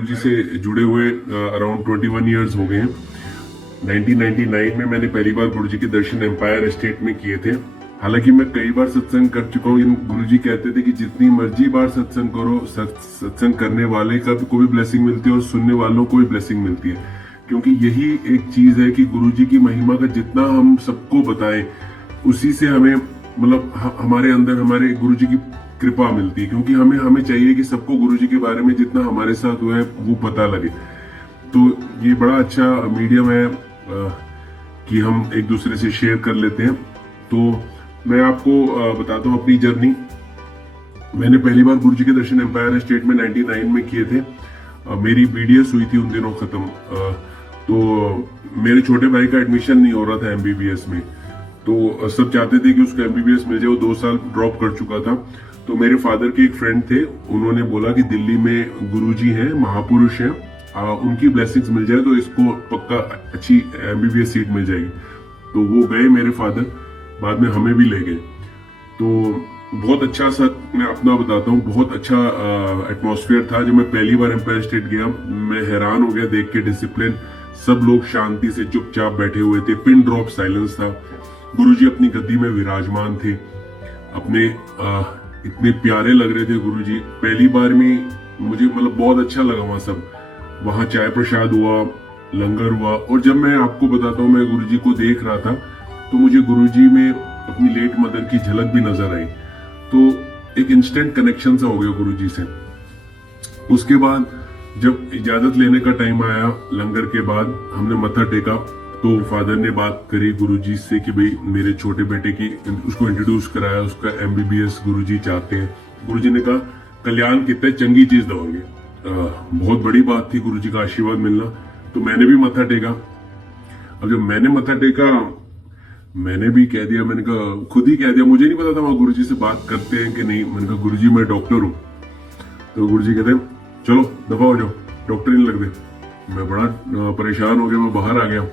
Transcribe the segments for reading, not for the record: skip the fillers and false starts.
गुरुजी से जुड़े हुए अराउंड 21 ईयर्स हो गए हैं। 1999 में मैंने पहली बार गुरुजी के दर्शन एम्पायर एस्टेट में किए थे। हालांकि मैं कई बार सत्संग कर चुका हूँ, लेकिन गुरुजी कहते थे कि जितनी मर्जी बार सत्संग करो, सत्संग करने वाले को भी ब्लेसिंग मिलती है और सुनने वालों को भी ब्लेसिंग मिलती है। क्योंकि यही एक चीज है कि गुरुजी की महिमा का जितना हम सबको बताएं, उसी से हमें मतलब हमारे अंदर हमारे गुरुजी की कृपा मिलती है। क्योंकि हमें चाहिए कि सबको गुरुजी के बारे में जितना हमारे साथ हुआ है वो पता लगे। तो ये बड़ा अच्छा मीडियम है कि हम एक दूसरे से शेयर कर लेते हैं। तो मैं आपको बताता हूँ अपनी जर्नी। मैंने पहली बार गुरुजी के दर्शन एम्पायर एस्टेट में 99 में किए थे। मेरी बीडीएस हुई थी उन दिनों खत्म। तो मेरे छोटे भाई का एडमिशन नहीं हो रहा था एमबीबीएस में, तो सब चाहते थे कि उसको एमबीबीएस मिल जाए। वो 2 साल ड्रॉप कर चुका था। तो मेरे फादर के एक फ्रेंड थे, उन्होंने बोला कि दिल्ली में गुरुजी हैं, महापुरुष हैं, उनकी ब्लेसिंग्स मिल जाए तो इसको पक्का अच्छी एमबीबीएस सीट मिल जाएगी। तो वो गए मेरे फादर, बाद में हमें भी ले गए। तो बहुत अच्छा सा, मैं अपना बताता हूँ, बहुत अच्छा एटमॉस्फेयर था। जब मैं पहली बार एम्पायर स्टेट गया, मैं हैरान हो गया देख के डिसिप्लिन। सब लोग शांति से चुपचाप बैठे हुए थे, पिन ड्रॉप साइलेंस था। गुरुजी अपनी गद्दी में विराजमान थे, अपने इतने प्यारे लग रहे थे गुरुजी। पहली बार में मुझे मतलब बहुत अच्छा लगा वहां सब। वहां चाय प्रसाद हुआ, लंगर हुआ। और जब मैं आपको बताता हूँ, मैं गुरुजी को देख रहा था तो मुझे गुरुजी में अपनी लेट मदर की झलक भी नजर आई। तो एक इंस्टेंट कनेक्शन सा हो गया गुरुजी से। उसके बाद जब इजाजत लेने का टाइम आया, लंगर के बाद हमने मत्था टेका, तो फादर ने बात करी गुरुजी से कि भाई मेरे छोटे बेटे की, उसको इंट्रोड्यूस कराया, उसका एमबीबीएस गुरुजी चाहते हैं। गुरुजी ने कहा कल्याण कितने चंगी चीज दवांगे। बहुत बड़ी बात थी गुरुजी का आशीर्वाद मिलना। तो मैंने भी मत्था टेका। अब जब मैंने मत्था टेका, मैंने भी कह दिया, मैंने कहा, खुद ही कह दिया, मुझे नहीं पता था वहां गुरुजी से बात करते हैं कि नहीं। मैंने कहा गुरुजी मैं डॉक्टर हूँ। तो गुरुजी कहते हैं चलो दफा हो जाओ, डॉक्टर नहीं लग दे। मैं बड़ा परेशान हो गया, मैं बाहर आ गया।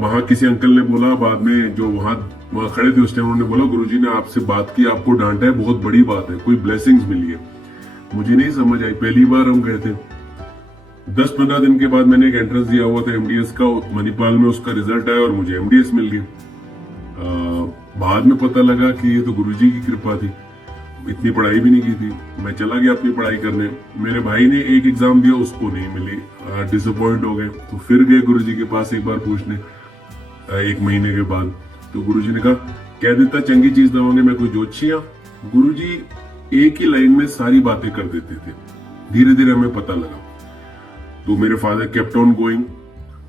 वहां किसी अंकल ने बोला, बाद में जो वहां खड़े थे उस टाइम, उन्होंने बोला गुरुजी ने आपसे बात की, आपको डांटा है, बहुत बड़ी बात है, कोई ब्लेसिंग्स मिली है। मुझे नहीं समझ आई, पहली बार हम गए थे। 10-15 दिन के बाद मैंने एक एंट्रेंस दिया हुआ था एमडीएस का, मणिपाल में उसका रिजल्ट आया और मुझे एमडीएस मिल गया। बाद में पता लगा कि ये तो गुरुजी की कृपा थी, इतनी पढ़ाई भी नहीं की थी। मैं चला गया अपनी पढ़ाई करने। मेरे भाई ने एक एग्जाम दिया, उसको नहीं मिली, डिसअपॉइंट हो गए। तो फिर गए गुरुजी के पास एक बार पूछने, 1 महीने के बाद। तो गुरुजी ने कहा कह देता चंगी चीज दवांगे, मैं कोई जोशिया। गुरुजी एक ही लाइन में सारी बातें कर देते थे। धीरे धीरे हमें पता लगा। तो मेरे फादर केप्ट ऑन गोइंग।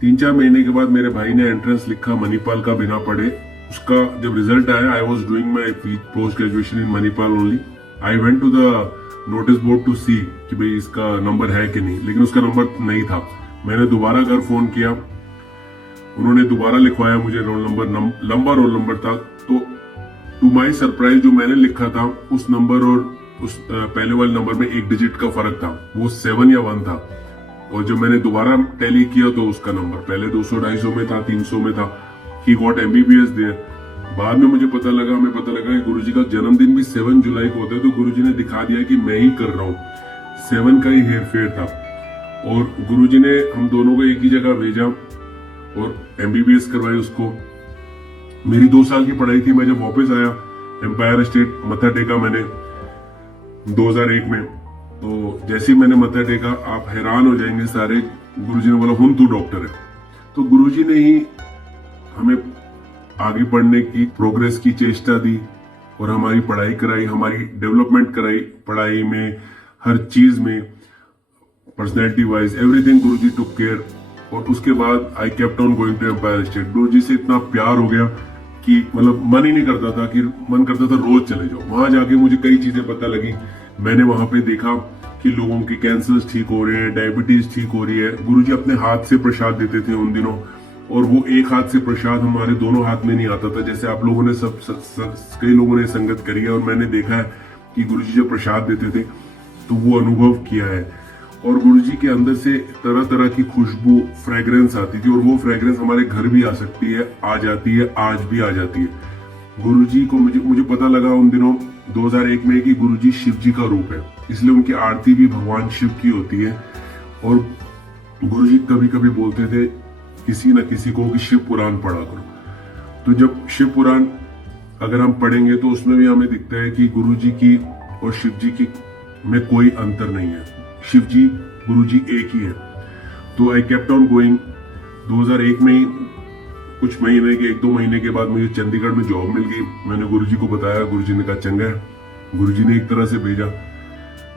3-4 महीने के बाद मेरे भाई ने एंट्रेंस लिखा मणिपाल का बिना पढ़े। उसका जब रिजल्ट आया, I was doing my post graduation in Manipal only. I went to the notice board to see कि भाई इसका नंबर है कि नहीं, लेकिन उसका नंबर नहीं था। मैंने दोबारा घर फोन किया, उन्होंने दोबारा लिखवाया मुझे रोल नंबर, लंबा रोल नंबर था। तो टू माई सरप्राइज जो मैंने लिखा था, उस नंबर और उस पहले वाले नंबर में 1 डिजिट का फर्क था, वो 7 या 1 था। और जब मैंने दोबारा टैली किया तो उसका नंबर पहले 200-250 में था, 300 में था। He got MBBS there. बाद में मुझे पता लगा कि गुरुजी का जन्मदिन भी 7 जुलाई को होता है। तो गुरुजी ने दिखा दिया कि मैं ही कर रहा हूँ। 7 का ही हेर फेर था। और गुरुजी ने हम दोनों को एक ही जगह भेजा और एमबीबीएस करवाई उसको। मेरी 2 साल की पढ़ाई थी। मैं जब वापस आया एम्पायर स्टेट, मत्था टेका मैंने 2001 में। तो जैसे ही मैंने मत्था टेका, आप हैरान हो जाएंगे सारे। गुरुजी ने बोला हुन तू डॉक्टर है। तो गुरुजी ने ही हमें आगे बढ़ने की, प्रोग्रेस की चेष्टा दी और हमारी पढ़ाई कराई, हमारी डेवलपमेंट कराई पढ़ाई में, हर चीज में, personality wise everything Guruji took care. और उसके बाद I kept on going to Empire State. Guruji से इतना प्यार हो गया कि मतलब मन ही नहीं करता था, कि मन करता था रोज चले जाओ। वहां जाके मुझे कई चीजें पता लगी। मैंने वहां पे देखा कि लोगों के कैंसर्स ठीक हो रहे हैं, डायबिटीज ठीक हो रही है। गुरुजी अपने हाथ से प्रसाद देते थे उन दिनों, और वो एक हाथ से प्रसाद हमारे दोनों हाथ में नहीं आता था। जैसे आप लोगों ने कई लोगों ने संगत करी है और मैंने देखा है कि गुरुजी जब प्रसाद देते थे तो वो अनुभव किया है। और गुरुजी के अंदर से तरह तरह की खुशबू, फ्रेग्रेंस आती थी, और वो फ्रेग्रेंस हमारे घर भी आ सकती है, आ जाती है, आज भी आ जाती है। गुरुजी को मुझे पता लगा उन दिनों 2001 में कि गुरुजी शिव जी का रूप है, इसलिए उनकी आरती भी भगवान शिव की होती है। और गुरुजी कभी कभी बोलते थे किसी न किसी को कि शिव पुराण पढ़ा करो। तो जब शिव पुराण अगर हम पढ़ेंगे तो उसमें भी हमें दिखता है कि गुरुजी की और शिव जी की में कोई अंतर नहीं है, शिव जी गुरुजी एक ही है। तो आई केप्ट ऑन गोइंग। 2001 में ही कुछ महीने के 1-2 महीने के बाद मुझे चंडीगढ़ में जॉब मिल गई। मैंने गुरुजी को बताया, गुरुजी ने कहा चंगा है। गुरुजी ने एक तरह से भेजा।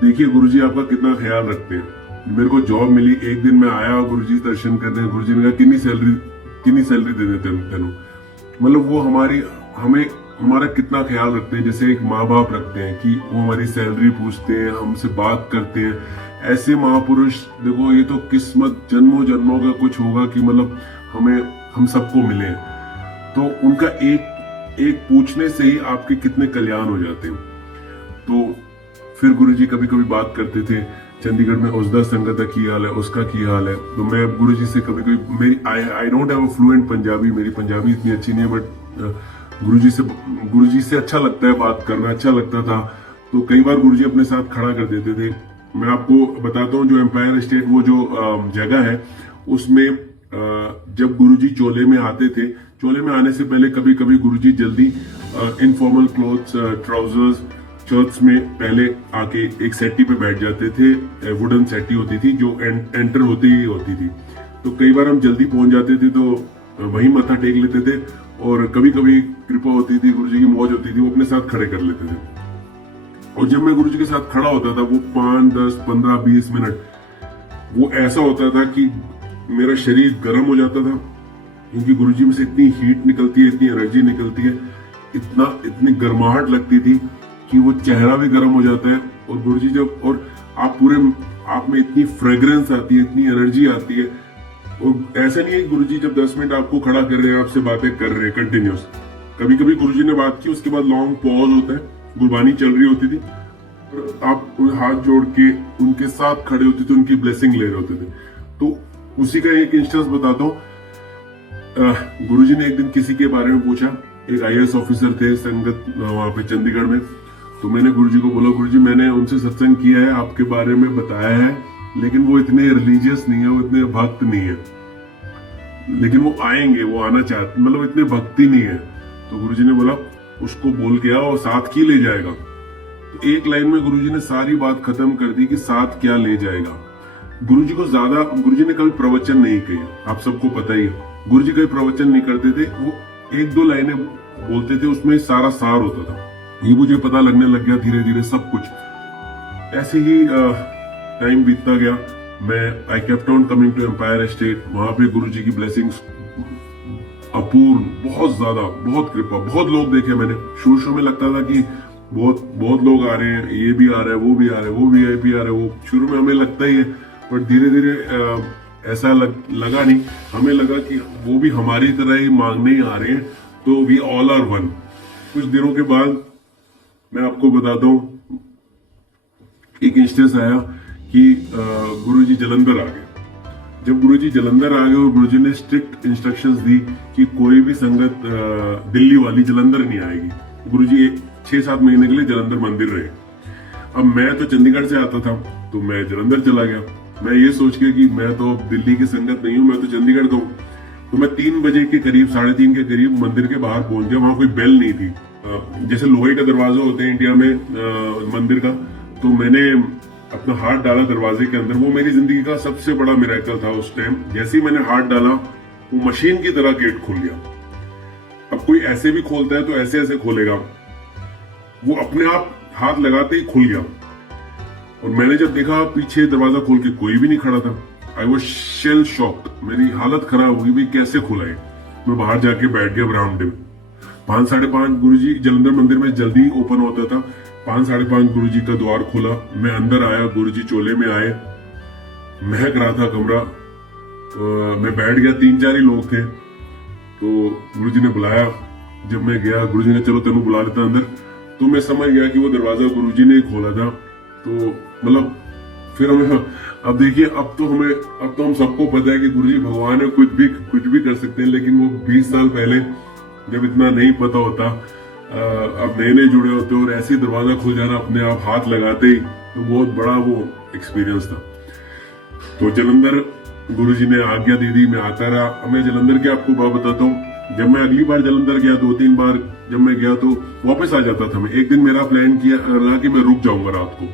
देखिए गुरुजी आपका कितना ख्याल रखते हैं। मेरे को जॉब मिली, एक दिन मैं आया गुरुजी दर्शन करने, गुरुजी ने कहा कितनी सैलरी दे देते तेनू। मतलब वो हमें हमारा कितना ख्याल रखते हैं, जैसे एक माँ बाप रखते हैं कि वो हमारी सैलरी पूछते हैं, हमसे बात करते हैं। ऐसे महापुरुष देखो, ये तो किस्मत जन्मों जन्मों का कुछ होगा कि मतलब हम सबको मिले। तो उनका एक पूछने से ही आपके कितने कल्याण हो जाते हैं। तो फिर गुरुजी कभी कभी बात करते थे चंडीगढ़ में उसदा संगत का की हाल है, उसका की हाल है। तो मैं गुरुजी से कभी कभी मेरी I don't have a fluent Punjabi, मेरी पंजाबी इतनी अच्छी नहीं है, बट गुरुजी से अच्छा लगता है बात करना, अच्छा लगता था। तो कई बार गुरुजी अपने साथ खड़ा कर देते थे। मैं आपको बताता हूँ, जो एम्पायर स्टेट वो जो जगह है उसमें जब गुरुजी चोले में आते थे, चोले में आने से पहले कभी कभी गुरुजी जल्दी इनफॉर्मल क्लोथ्स, ट्राउजर्स, शर्ट्स में पहले आके एक सेट्टी पे बैठ जाते थे। वुडन सेट्टी होती थी जो एंटर होती ही होती थी। तो कई बार हम जल्दी पहुंच जाते थे तो वहीं मत्था टेक लेते थे। और कभी कभी कृपा होती थी, गुरुजी की मौज होती थी, वो अपने साथ खड़े कर लेते थे। और जब मैं गुरुजी के साथ खड़ा होता था, वो 5, 10, 15, 20 मिनट वो ऐसा होता था कि मेरा शरीर गर्म हो जाता था, क्योंकि गुरुजी में से इतनी हीट निकलती है, इतनी एनर्जी निकलती है, इतनी गर्माहट लगती थी कि वो चेहरा भी गर्म हो जाता है। और गुरुजी जब और आप में इतनी फ्रेग्रेंस आती है, इतनी एनर्जी आती है। और ऐसा नहीं है गुरुजी जब 10 मिनट आपको खड़ा कर रहे हैं, आपसे बातें कर रहे हैं कंटिन्यूस। कभी कभी गुरुजी ने बात की, उसके बाद लॉन्ग पॉज होता है, गुरबानी चल रही होती थी, आप हाथ जोड़ के उनके साथ खड़े होते थे, उनकी ब्लेसिंग ले रहे होते थे। तो उसी का एक इंस्टेंस बताता हूँ। गुरुजी ने एक दिन किसी के बारे में पूछा, एक IAS ऑफिसर थे संगत वहां पे चंडीगढ़ में। तो मैंने गुरुजी को बोला, गुरुजी मैंने उनसे सत्संग किया है, आपके बारे में बताया है, लेकिन वो इतने रिलीजियस नहीं है, वो इतने भक्त नहीं है, लेकिन वो आएंगे, वो आना चाहते, मतलब इतने भक्ति नहीं है। तो गुरुजी ने बोला उसको बोल के आओ, साथ की ले जाएगा। तो एक लाइन में गुरुजी ने सारी बात खत्म कर दी कि साथ क्या ले जाएगा। गुरुजी ने कभी प्रवचन नहीं किए, आप सबको पता ही है। गुरुजी कभी प्रवचन नहीं करते थे, वो 1-2 लाइनें बोलते थे, उसमें सारा सार होता था। ये मुझे पता लगने लग गया धीरे धीरे सब कुछ। ऐसे ही टाइम बीतता गया। I kept on coming to Empire State. वहां पे गुरुजी की ब्लेसिंग्स अपूर्ण, बहुत ज्यादा, बहुत कृपा, बहुत लोग देखे मैंने। शुरू में लगता था कि बहुत लोग आ रहे हैं, ये भी आ रहा है, वो भी आ रहा है, वो VIP आ रहा है। वो शुरू में हमें लगता ही है, पर धीरे धीरे ऐसा लगा नहीं। हमें लगा कि वो भी हमारी तरह ही मांगने ही आ रहे हैं, तो वी ऑल आर वन। कुछ दिनों के बाद मैं आपको बताता हूँ, एक इंस्टेंस आया कि गुरुजी जलंधर आ गए। जब गुरुजी जलंधर आ गए और गुरुजी ने स्ट्रिक्ट इंस्ट्रक्शंस दी कि कोई भी संगत दिल्ली वाली जलंधर नहीं आएगी। गुरुजी 6-7 महीने के लिए जलंधर मंदिर रहे। अब मैं तो चंडीगढ़ से आता था, तो मैं जलंधर चला गया। मैं ये सोच के कि मैं तो दिल्ली की संगत नहीं हूँ, मैं तो चंडीगढ़ का हूँ। तो मैं 3 बजे के करीब, 3:30 के करीब मंदिर के बाहर पहुंच गया। वहां कोई बेल नहीं थी, जैसे लोहे का दरवाजा होते हैं इंडिया में मंदिर का। तो मैंने अपना हाथ डाला दरवाजे के अंदर। वो मेरी जिंदगी का सबसे बड़ा मिरेकल था उस टाइम। जैसे ही मैंने हाथ डाला, वो मशीन की तरह गेट खुल गया। अब कोई ऐसे भी खोलता है तो ऐसे ऐसे खोलेगा, वो अपने आप हाथ लगाते ही खुल गया। और मैंने जब देखा पीछे दरवाजा खोल के कोई भी नहीं खड़ा था, आई वॉज शेल शॉक्ड। मेरी हालत खराब हो गई, भाई कैसे खुला है। मैं बाहर जाके बैठ गया बरामदे में। 5-5:30 गुरुजी जलंधर मंदिर में जल्दी ओपन होता था। 5-5:30 गुरुजी का द्वार खोला, मैं अंदर आया, गुरुजी चोले में आए, महक रहा था कमरा। मैं बैठ गया, 3-4 ही लोग थे। तो गुरुजी ने बुलाया। जब मैं गया, गुरुजी ने चलो तेनू बुला लेता अंदर। तो मैं समझ गया कि वो दरवाजा गुरुजी ने खोला था। तो मतलब फिर हमें, अब देखिए, अब तो हम सबको पता है कि गुरुजी भगवान है, कुछ भी कर सकते हैं। लेकिन वो 20 साल पहले जब इतना नहीं पता होता, आप नए नए जुड़े होते हो और ऐसे ही दरवाजा खुल जाना अपने आप हाथ लगाते ही, तो बहुत बड़ा वो एक्सपीरियंस था। तो जलंधर गुरुजी ने आज्ञा दे दी, मैं आता रहा। अब मैं जलंधर की आपको बात बताता हूँ। जब मैं अगली बार जलंधर गया, 2-3 बार जब मैं गया तो वापस आ जाता था मैं। एक दिन मेरा प्लान किया रहा कि मैं रुक जाऊंगा रात को,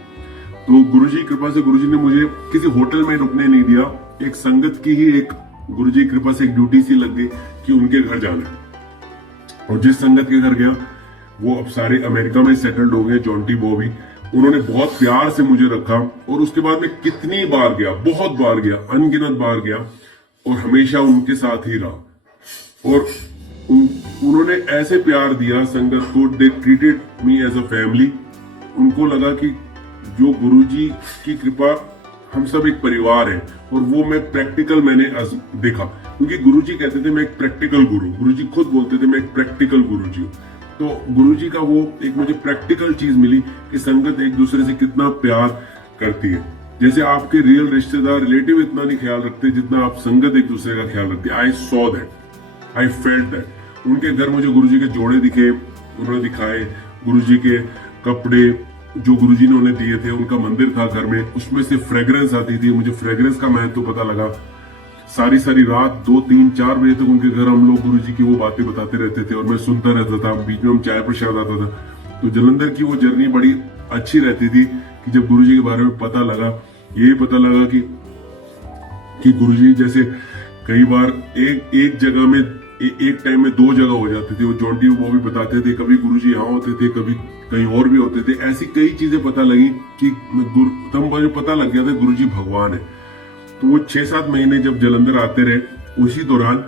तो गुरुजी की कृपा से गुरुजी ने मुझे किसी होटल में रुकने नहीं दिया। एक संगत की ही एक गुरुजी की कृपा से एक ड्यूटी सी लग गई कि उनके घर जाना है। और जिस संगत के घर गया वो अब सारे अमेरिका में सेटल्ड हो गए, जॉन्टी बॉबी। उन्होंने बहुत प्यार से मुझे रखा और उसके बाद मैं कितनी बार गया, बहुत बार गया, अनगिनत बार गया और हमेशा उनके साथ ही रहा। और उन्होंने ऐसे प्यार दिया संगत को, they treated me as a family. उनको लगा कि जो गुरुजी की कृपा, हम सब एक परिवार है। और वो मैं प्रैक्टिकल मैंने देखा, क्योंकि गुरुजी कहते थे मैं एक प्रैक्टिकल गुरु, गुरुजी खुद बोलते थे मैं एक प्रैक्टिकल गुरुजी हूँ। तो गुरुजी का वो एक मुझे प्रैक्टिकल चीज मिली कि संगत एक दूसरे से कितना प्यार करती है। जैसे आपके रियल रिश्तेदार, रिलेटिव इतना नहीं ख्याल रखते जितना आप संगत एक दूसरे का ख्याल रखती है। I saw that, I felt that. उनके घर मुझे गुरुजी के जोड़े दिखे, उन्होंने दिखाए। गुरुजी के कपड़े जो गुरुजी ने उन्हें दिए थे, उनका मंदिर था घर में, उसमें से फ्रेग्रेंस आती थी। मुझे फ्रेग्रेंस का महत्व पता लगा। सारी सारी रात 2-3-4 बजे तक उनके घर हम लोग गुरुजी की वो बातें बताते रहते थे और मैं सुनता रहता था। बीच में हम चाय प्रसाद आता था। तो जलंधर की वो जर्नी बड़ी अच्छी रहती थी कि जब गुरुजी के बारे में पता लगा, यही पता लगा कि गुरुजी जैसे कई बार एक जगह में एक टाइम में 2 जगह हो जाते थे। वो जॉन्टी वो भी बताते थे, कभी गुरुजी यहाँ होते थे, कभी कहीं और भी होते थे। ऐसी कई चीजें पता लगी कि तब मुझे पता लग गया था गुरुजी भगवान है। तो वो 6-7 महीने जब जलंधर आते रहे, उसी दौरान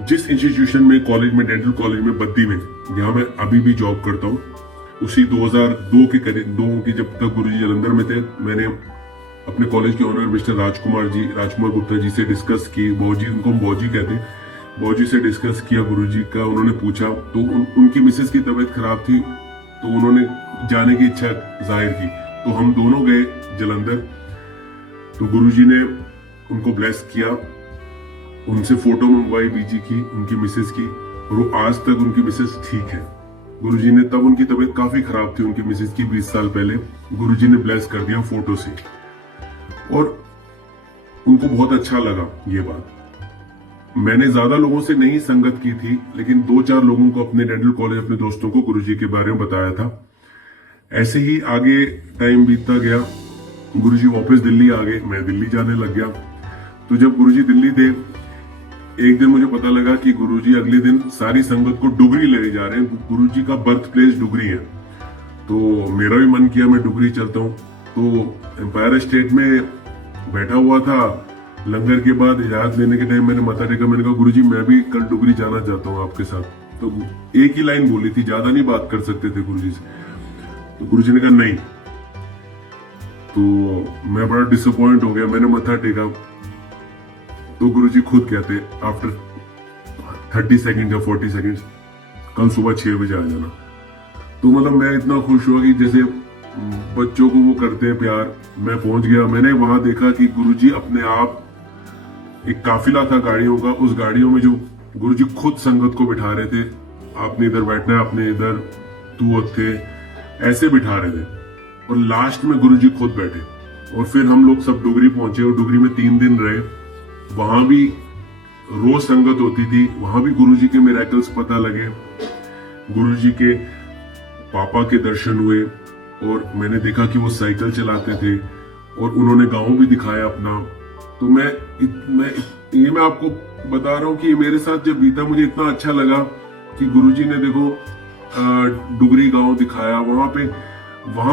जिस इंस्टीट्यूशन में, कॉलेज में, डेंटल कॉलेज में बद्दी में, जहाँ मैं अभी भी जॉब करता हूँ, उसी 2002 के करीब, 2 की जब तक गुरुजी जलंधर में थे, मैंने अपने कॉलेज के ओनर मिस्टर राजकुमार गुप्ता जी से डिस्कस की। बौजी, उनको हम बौजी कहते हैं, बौजी से डिस्कस किया गुरुजी का। उन्होंने पूछा तो उनकी मिसेस की तबीयत खराब थी, तो उन्होंने जाने की इच्छा जाहिर की। तो हम दोनों गए जलंधर। तो गुरुजी ने उनको ब्लेस किया, उनसे फोटो मंगवाई बीजी की, उनकी मिसेस की, और वो आज तक उनकी मिसेस ठीक है। गुरुजी ने, तब उनकी तबीयत काफी खराब थी उनकी मिसेस की, 20 साल पहले। गुरुजी ने ब्लेस कर दिया फोटो से और उनको बहुत अच्छा लगा ये बात। मैंने ज्यादा लोगों से नहीं संगत की थी, लेकिन 2-4 लोगों को अपने डेंटल कॉलेज, अपने दोस्तों को गुरुजी के बारे में बताया था। ऐसे ही आगे टाइम बीतता गया, गुरुजी वापस दिल्ली आ गए, मैं दिल्ली जाने लग गया। तो जब गुरुजी दिल्ली थे, एक दिन मुझे पता लगा कि गुरुजी अगले दिन सारी संगत को डुगरी लेने जा रहे हैं। गुरुजी का बर्थ प्लेस डुगरी है। तो मेरा भी मन किया मैं डुगरी चलता हूँ। तो एम्पायर स्टेट में बैठा हुआ था, लंगर के बाद इजाजत लेने के टाइम मैंने माथा टेका। मैंने कहा गुरुजी मैं भी कल डुगरी जाना चाहता हूँ आपके साथ। तो एक ही लाइन बोली थी, ज्यादा नहीं बात कर सकते थे गुरुजी से। तो गुरुजी ने कहा नहीं। तो मैं बड़ा डिसअपॉइंट हो गया, मैंने मत्था टेका। तो गुरुजी खुद कहते आफ्टर 30 सेकंड या 40 सेकंड, कल सुबह 6 बजे आ जाना। तो मतलब मैं इतना खुश हुआ कि जैसे बच्चों को वो करते हैं प्यार। मैं पहुंच गया। मैंने वहां देखा कि गुरुजी अपने आप, एक काफिला था गाड़ियों का, उस गाड़ियों में जो गुरुजी खुद संगत को बिठा रहे थे, आपने इधर बैठना है, आपने इधर, तू थे, ऐसे बिठा रहे थे। और लास्ट में गुरुजी खुद बैठे। और फिर हम लोग सब डुगरी पहुंचे और डुगरी में 3 दिन रहे। वहां भी रोज संगत होती थी, वहां भी गुरुजी के मिरेकल्स पता लगे। गुरुजी के पापा के दर्शन हुए और मैंने देखा कि वो साइकिल चलाते थे और उन्होंने गांव भी दिखाया अपना। तो मैं आपको बता रहा हूँ कि मेरे साथ जब बीता, मुझे इतना अच्छा लगा कि गुरुजी ने देखो डुगरी गांव दिखाया। वहां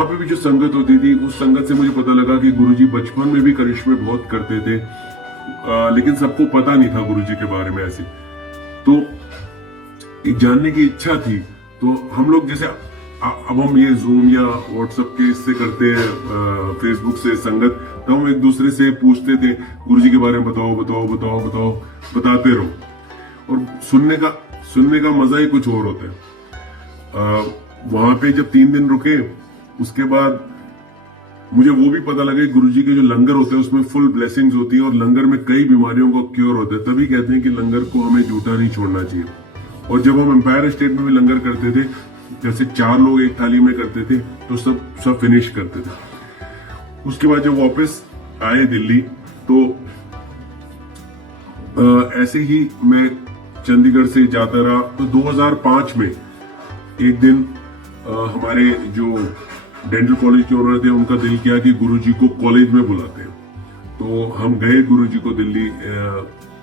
पे भी जो संगत होती थी, उस संगत से मुझे पता लगा कि गुरुजी बचपन में भी करिश्मे बहुत करते थे, लेकिन सबको पता नहीं था गुरुजी के बारे में ऐसे। तो एक जानने की इच्छा थी। तो हम लोग जैसे अब हम ये जूम या व्हाट्सएप के इससे करते हैं, फेसबुक से संगत, तो हम एक दूसरे से पूछते थे गुरुजी के बारे में बताओ, बताते रहो। और सुनने का मजा ही कुछ और होता है। वहां पे जब 3 दिन रुके, उसके बाद मुझे वो भी पता लगा गुरुजी के जो लंगर होते हैं उसमें फुल ब्लेसिंग्स होती है और लंगर में कई बीमारियों का क्योर होता है। तभी कहते हैं कि लंगर को हमें झूठा नहीं छोड़ना चाहिए। और जब हम एम्पायर स्टेट में भी लंगर करते थे, जैसे 4 लोग एक थाली में करते थे तो सब फिनिश करते थे। उसके बाद जब वापस आए दिल्ली तो ऐसे ही मैं चंडीगढ़ से जाता रहा। तो 2005 में एक दिन हमारे जो डेंटल कॉलेज के ओनर थे उनका दिल किया कि गुरुजी को कॉलेज में बुलाते हैं। तो हम गए गुरुजी को दिल्ली,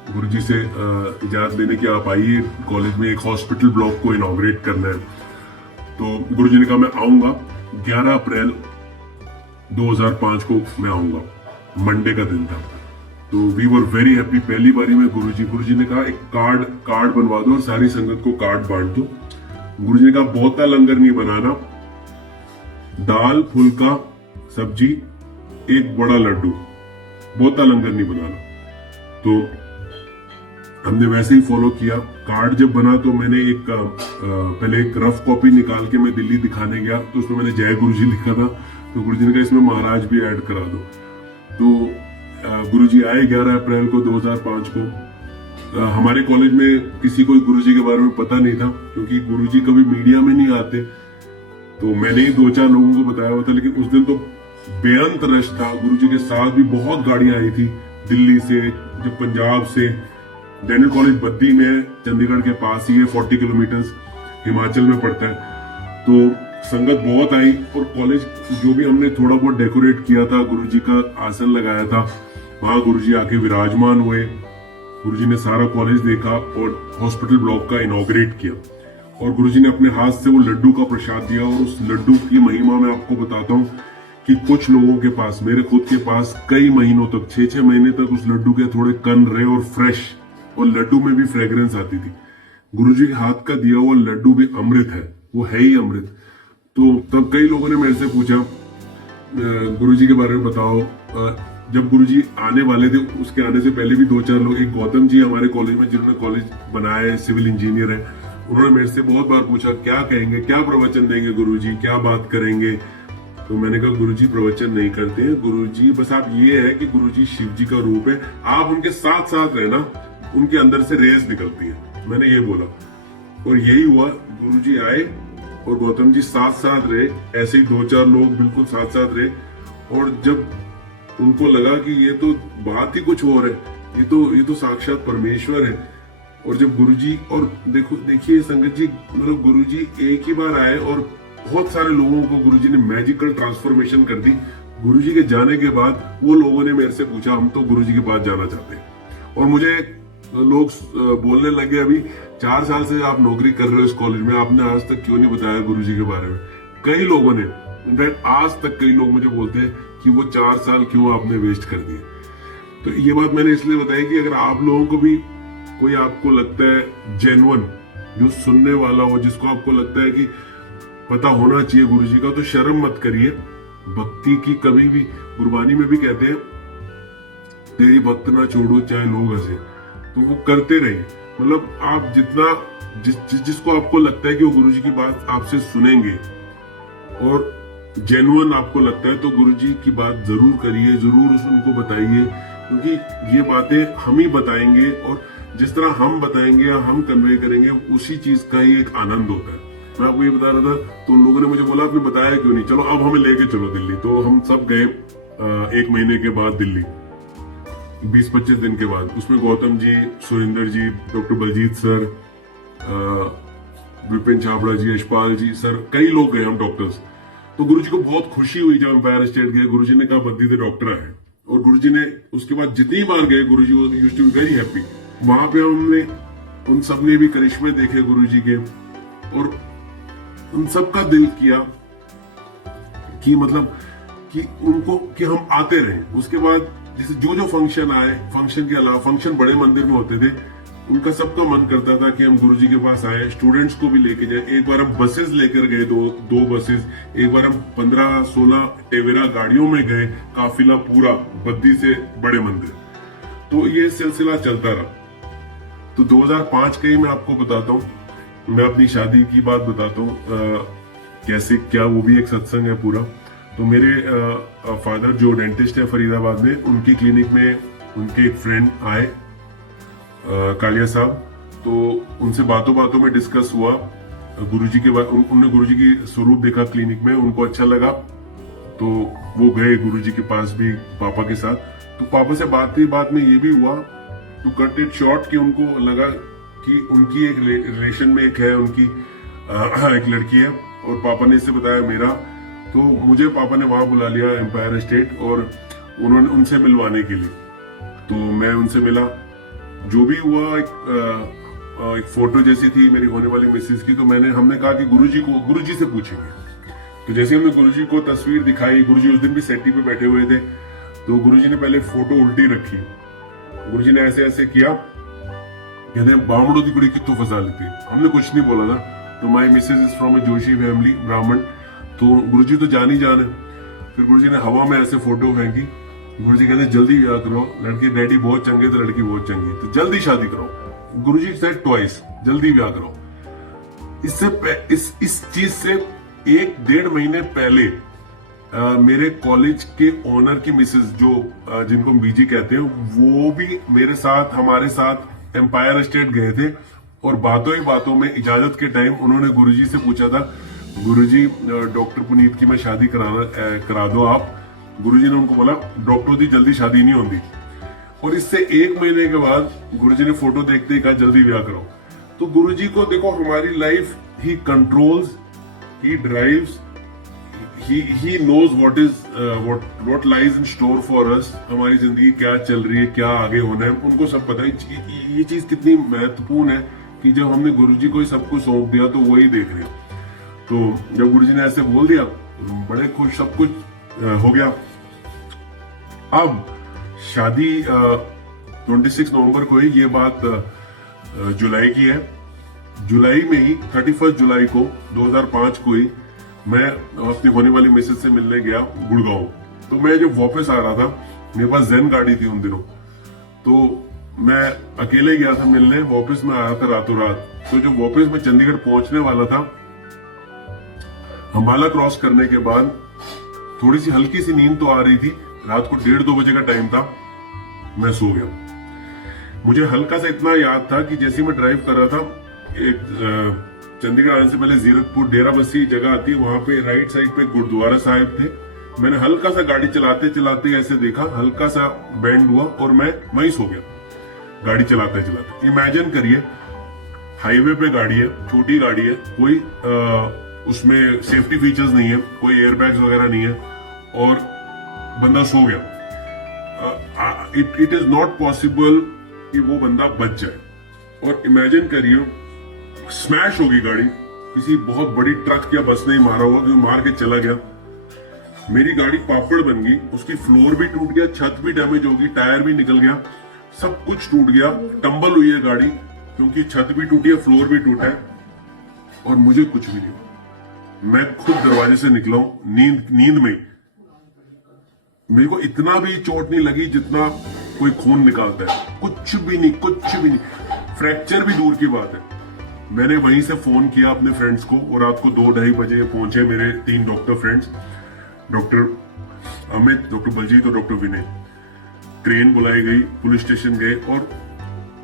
गुरुजी से इजाजत लेने की आप आइए कॉलेज में एक हॉस्पिटल ब्लॉक को इनॉग्रेट करना है। तो गुरुजी ने कहा मैं आऊंगा, 11 अप्रैल 2005 को मैं आऊंगा, मंडे का दिन था। तो वी वर वेरी हैप्पी। पहली बारी में गुरुजी ने कहा एक कार्ड बनवा दो और सारी संगत को कार्ड बांट दो। गुरुजी ने कहा बहुता लंगर नहीं बनाना, दाल फुल्का सब्जी एक बड़ा लड्डू, बहुता लंगर नहीं बनाना। तो हमने वैसे ही फॉलो किया। कार्ड जब बना तो मैंने पहले एक रफ कॉपी निकाल के मैं दिल्ली दिखाने गया तो उसमें मैंने जय गुरुजी लिखा था। तो गुरुजी ने कहा इसमें महाराज भी ऐड करा दो। तो गुरुजी आए 11 अप्रैल को 2005 को। हमारे कॉलेज में किसी को गुरुजी के बारे में पता नहीं था क्योंकि गुरुजी कभी मीडिया में नहीं आते। तो मैंने ही 2-4 लोगों को बताया हुआ था, लेकिन उस दिन तो बेअंत रश था। गुरुजी के साथ भी बहुत गाड़ियां आई थी दिल्ली से, जब पंजाब से। डेंटल कॉलेज बद्दी में, चंडीगढ़ के पास ही है, 40 किलोमीटर हिमाचल में पड़ता है। तो संगत बहुत आई और कॉलेज जो भी हमने थोड़ा बहुत डेकोरेट किया था, गुरुजी का आसन लगाया था, वहां गुरुजी आके विराजमान हुए। गुरुजी ने सारा कॉलेज देखा और हॉस्पिटल ब्लॉक का इनॉग्रेट किया और गुरुजी ने अपने हाथ से वो लड्डू का प्रसाद दिया। और उस लड्डू की महिमा मैं आपको बताता हूँ कि कुछ लोगों के पास, मेरे खुद के पास कई महीनों तक, 6-6 महीने तक उस लड्डू के थोड़े कण रहे और फ्रेश, और लड्डू में भी फ्रेग्रेंस आती थी। गुरुजी के हाथ का दिया हुआ लड्डू भी अमृत है, वो है ही अमृत। तो तब कई लोगों ने मेरे से पूछा गुरुजी के बारे में बताओ। जब गुरुजी आने वाले थे, उसके आने से पहले भी 2-4 लोग, एक गौतम जी हमारे कॉलेज में जिन्होंने कॉलेज बनाया है, सिविल इंजीनियर है, उन्होंने मेरे से बहुत बार पूछा क्या कहेंगे, क्या प्रवचन देंगे गुरुजी, क्या बात करेंगे। तो मैंने कहा गुरुजी प्रवचन नहीं करते हैं, गुरुजी बस आप ये है कि गुरुजी शिव जी का रूप है, आप उनके साथ साथ रहना, उनके अंदर से रेस निकलती है। मैंने ये बोला और यही हुआ। गुरुजी आए और गौतम जी साथ साथ रहे, ऐसे ही 2-4 लोग बिल्कुल साथ साथ रहे। और जब उनको लगा कि ये तो बात ही कुछ और है, ये तो साक्षात परमेश्वर है। और जब गुरुजी, और देखिए संगत जी, मतलब गुरुजी एक ही बार आए और बहुत सारे लोगों को गुरुजी ने मैजिकल ट्रांसफॉर्मेशन कर दी। गुरुजी के जाने के बाद वो लोगों ने मेरे से पूछा हम तो गुरुजी के पास जाना चाहते हैं। और मुझे लोग बोलने लगे अभी 4 साल से आप नौकरी कर रहे हो इस कॉलेज में, आपने आज तक क्यों नहीं बताया गुरुजी के बारे में। कई लोगों ने, इनफैक्ट आज तक कई लोग मुझे बोलते हैं कि वो 4 साल क्यों आपने वेस्ट कर दिए। तो ये बात मैंने इसलिए बताई कि अगर आप लोगों को भी कोई आपको लगता है जेन्युइन, जो सुनने वाला हो, जिसको आपको लगता है कि पता होना चाहिए गुरुजी का, तो शर्म मत करिए। भक्ति की कभी भी, गुरबानी में भी कहते हैं तेरी भक्त ना छोड़ो चाहे लोग हंसे, तो वो करते रहिए। मतलब आप जितना जिसको आपको लगता है कि वो गुरुजी की बात आपसे सुनेंगे और जेन्युइन आपको लगता है, तो गुरुजी की बात जरूर करिए, जरूर उनको बताइए, क्योंकि ये बातें हम ही बताएंगे और जिस तरह हम बताएंगे या हम कन्वे करेंगे, उसी चीज का ही एक आनंद होता है। मैं आपको ये बता रहा था, तो उन लोगों ने मुझे बोला आपने बताया क्यों नहीं, चलो अब हमें लेके चलो दिल्ली। तो हम सब गए 1 महीने के बाद दिल्ली, 20-25 दिन के बाद। उसमें गौतम जी, सुरेंद्र जी, डॉक्टर बलजीत सर, विपिन छाबड़ा जी, यशपाल जी सर, कई लोग गए हम डॉक्टर्स। तो गुरुजी को बहुत खुशी हुई जब एम्पायर स्टेट गए। गुरुजी ने कहा बद्दी से डॉक्टर आए, और गुरुजी ने उसके बाद जितनी बार गए Guruji used to be very happy. वहां पे हमने उन सब ने भी करिश्मे देखे गुरुजी के, और उन सब का दिल किया कि मतलब कि उनको कि हम आते रहे। उसके बाद जैसे जो फंक्शन आए, फंक्शन के अलावा, फंक्शन बड़े मंदिर में होते थे, उनका सबका मन करता था कि हम गुरुजी के पास आए, स्टूडेंट्स को भी लेके जाए। एक बार हम बसेस लेकर गए, दो बसेस, एक बार हम 15-16 टेवेरा गाड़ियों में गए, काफिला पूरा बद्दी से बड़े मंदिर। तो ये सिलसिला चलता रहा। तो 2005 का ही मैं आपको बताता हूँ, मैं अपनी शादी की बात बताता हूँ कैसे क्या, वो भी एक सत्संग है पूरा। तो मेरे फादर जो डेंटिस्ट है फरीदाबाद में, उनकी क्लिनिक में उनके एक फ्रेंड आए कालिया साहब। तो उनसे बातों बातों में डिस्कस हुआ गुरुजी के बाद उन्होंने गुरुजी की स्वरूप देखा क्लिनिक में, उनको अच्छा लगा तो वो गए गुरुजी के पास भी पापा के साथ। तो पापा से बात में ये भी हुआ, टू कट इट शॉर्ट, कि उनको लगा कि उनकी एक रिलेशन में एक है उनकी एक लड़की है, और पापा ने इससे बताया मेरा। तो मुझे पापा ने वहां बुला लिया एम्पायर एस्टेट, और उन्होंने उनसे मिलवाने के लिए। तो मैं उनसे मिला, जो भी हुआ एक फोटो जैसी थी मेरी होने वाली मिसेज की। तो हमने कहा कि गुरुजी से पूछेंगे। तो जैसे हमने गुरुजी को तस्वीर दिखाई, गुरुजी उस दिन भी सेटी पे बैठे हुए थे, तो गुरुजी ने पहले फोटो उल्टी रखी, गुरुजी ने ऐसे ऐसे किया, कहते बामड़ो की कुड़ी कितों फंसा लेती। हमने कुछ नहीं बोला था। तो my missus is from a Joshi family, Brahmin, तो गुरुजी तो जान ही जान है। फिर गुरुजी ने हवा में ऐसे फोटो फेंकी। गुरुजी कहते जल्दी ब्याह करो, लड़के डैडी बहुत चंगे तो लड़की बहुत चंगी, तो जल्दी शादी करो। गुरुजी सेड ट्वाइस, जल्दी ब्याह करो। इस चीज से 1-1.5 महीने पहले मेरे कॉलेज के ओनर की मिसेज, जो जिनको हम बीजी कहते हैं, वो भी मेरे साथ हमारे साथ एम्पायर एस्टेट गए थे। और बातों ही बातों में इजाजत के टाइम उन्होंने गुरुजी से पूछा था, गुरुजी डॉक्टर पुनीत की मैं शादी करा दो आप। गुरुजी ने उनको बोला डॉक्टर की जल्दी शादी नहीं होती। और इससे 1 महीने के बाद गुरुजी ने फोटो देखते ही कहा जल्दी ब्याह करो। तो गुरुजी को देखो, हमारी life he controls, he drives, he knows what lies in store for us। हमारी जिंदगी क्या चल रही है, क्या आगे होना है, उनको सब पता है। ये चीज कितनी महत्वपूर्ण है कि जब हमने गुरुजी को ही सब कुछ सौंप दिया तो वही देख रहे हैं। तो जब गुरुजी ने ऐसे बोल दिया, बड़े खुश, सब कुछ हो गया। अब शादी 26 नवंबर को ही, ये बात जुलाई की है। जुलाई में ही 31 जुलाई को 2005 को ही मैं अपनी होने वाली मिसेज से मिलने गया गुड़गांव। तो मैं जब वापस आ रहा था, मेरे पास जेन गाड़ी थी उन दिनों, तो मैं अकेले गया था मिलने, वापस में आया था रातों रात। तो जब वापस मैं चंडीगढ़ पहुंचने वाला था, अंबाला क्रॉस करने के बाद थोड़ी सी हल्की सी नींद तो आ रही थी, रात को 1:30-2 बजे का टाइम था, मैं सो गया। मुझे हल्का सा इतना याद था कि जैसे मैं ड्राइव कर रहा था, एक चंडीगढ़ आने से पहले जीरकपुर डेरा बस्सी जगह आती है, वहां पे राइट साइड पे गुरुद्वारा साहिब थे। मैंने हल्का सा गाड़ी चलाते चलाते ऐसे देखा, हल्का सा बेंड हुआ और मैं वहीं सो गया गाड़ी चलाते चलाते। इमेजिन करिए, हाईवे पे गाड़ी है, छोटी गाड़ी है, कोई उसमें सेफ्टी फीचर्स नहीं है, कोई एयरबैग्स वगैरह नहीं है, और बंदा सो गया। इट इज नॉट पॉसिबल कि वो बंदा बच जाए। और इमेजिन करिए, स्मैश होगी गाड़ी, किसी बहुत बड़ी ट्रक या बस ने मारा होगा, क्योंकि मार के चला गया। मेरी गाड़ी पापड़ बन गई, उसकी फ्लोर भी टूट गया, छत भी डैमेज होगी, टायर भी निकल गया, सब कुछ टूट गया, टंबल हुई है गाड़ी, क्योंकि छत भी टूटी है, फ्लोर भी टूटा है, और मुझे कुछ भी नहीं हुआ। मैं खुद दरवाजे से निकला हूं नींद में। मेरे को इतना भी चोट नहीं लगी जितना कोई खून निकालता है, कुछ भी नहीं। फ्रैक्चर भी दूर की बात है। मैंने वहीं से फोन किया अपने फ्रेंड्स को, और रात को 2-2:30 बजे पहुंचे मेरे 3 doctor friends, doctor Amit, doctor Baljit और डॉक्टर विनय। ट्रेन बुलाई गई, पुलिस स्टेशन गए, और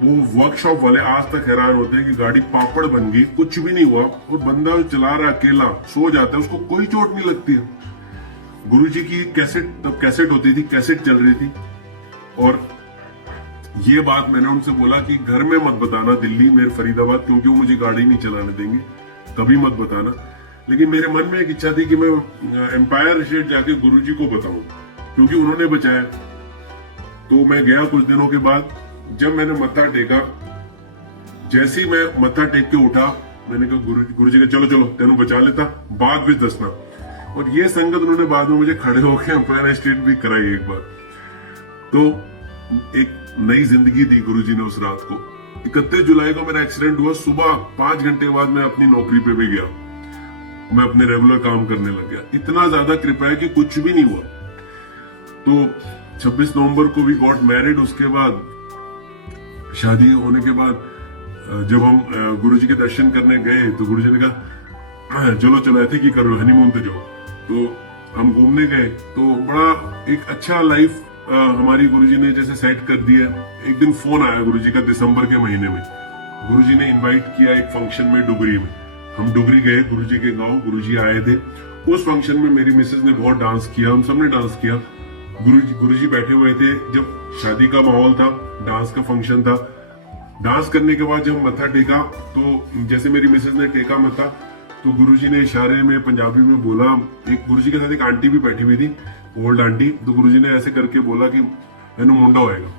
वो वर्कशॉप वाले आज तक हैरान होते हैं कि गाड़ी पापड़ बन गई, कुछ भी नहीं हुआ, और बंदा चला रहा अकेला, सो जाता है, उसको कोई चोट नहीं लगती है। गुरुजी की तब कैसेट होती थी, कैसेट चल रही थी। और ये बात मैंने उनसे बोला कि घर में मत बताना, दिल्ली मेरे फरीदाबाद, क्योंकि वो मुझे गाड़ी नहीं चलाने देंगे, कभी मत बताना। लेकिन मेरे मन में एक इच्छा थी कि मैं एम्पायर एस्टेट जाके गुरुजी को बताऊं, क्योंकि उन्होंने बचाया। तो मैं गया कुछ दिनों के बाद, जब मैंने मत्था टेका, जैसे ही मैं मत्था टेक के उठा, मैंने कहा गुरुजी ने चलो तेनू बचा लेता, बाद भी दसना। और ये संगत उन्होंने बाद में मुझे खड़े होकर एम्पायर एस्टेट भी कराई एक बार। तो एक नई जिंदगी दी गुरुजी ने उस रात को। 31 जुलाई को मेरा एक्सीडेंट हुआ, सुबह 5 घंटे बाद मैं अपनी नौकरी पे भी गया, मैं अपने रेगुलर काम करने लग गया। इतना ज्यादा कृपा है कि कुछ भी नहीं हुआ। तो 26 नवंबर को भी गॉट मैरिड। उसके बाद शादी होने के बाद जब हम गुरुजी के दर्शन करने गए, तो गुरुजी ने कहा चलो ऐसे की करो, हनीमून पे जाओ। तो हम घूमने गए, तो बड़ा एक अच्छा लाइफ हमारी गुरुजी ने जैसे सेट कर दिया। एक दिन फोन आया गुरुजी का, दिसंबर के महीने में। गुरुजी ने इनवाइट किया एक फंक्शन में डुगरी में। हम डुगरी गए गुरुजी के गांव, गुरुजी आए थे। उस फंक्शन में मेरी मिसेज ने बहुत डांस किया, हम सबने डांस किया। गुरुजी बैठे हुए थे, जब शादी का माहौल था, डांस का फंक्शन था। डांस करने के बाद जब मत्था टेका तो जैसे मेरी मिसेज ने टेका मत्था, तो गुरुजी ने इशारे में पंजाबी में बोला। एक गुरुजी के साथ एक आंटी भी बैठी हुई थी, ओल्ड आंटी, तो गुरुजी ने ऐसे करके बोला कि मैंने मुंडा होएगा।